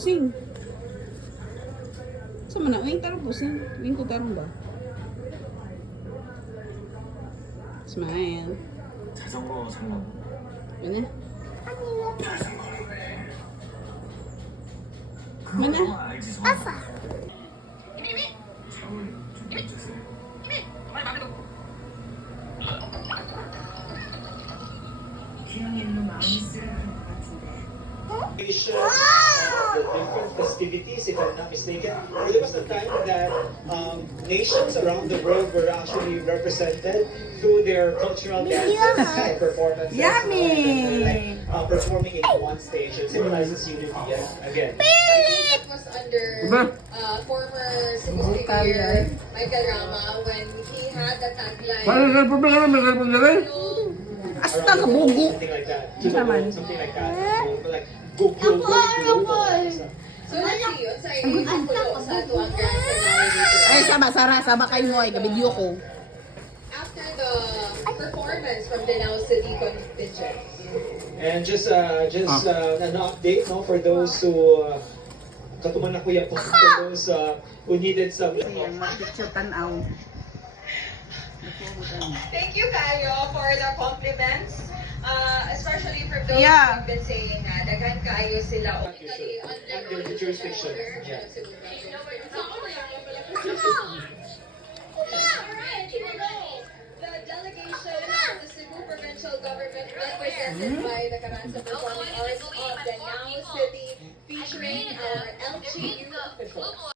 pusing. Sama na, uwing tarong pusing. Uwing ko tarong ba? Smile. 자전거 살라고. Mana? 자전거를 왜? Mana? 그거 알지 성. 아빠. 저울 좀 주세요. 기영이는 마음이 쓰라는 것 같은데. The different festivities, if I'm not mistaken. There was a time that nations around the world were actually represented through their cultural dances and performances. Yummy! Like, performing in one stage. It symbolizes unity again. That was under former Cebu City Mayor Michael Rama when he had the tagline. Asta ka bugo. Something like that. Naman. Something like that. So, like, go global. So let's see, yun sa ikulo sa tuwang grand finale. Ay, sama kayo mo ay kabidyo ko. After the performance from Danao City contingent. And just an update, no, for those who katuman na kuya po, for those who needed some. Yung mag-picture tanaw. Thank you, Kayo, for the compliments. Especially from those Yeah. who've been saying na daghan kayo sila. Under the jurisdiction. Yeah. The delegation of the Cebu provincial government represented by the Karanza Performing Arts of Danao City featuring our LGU officials.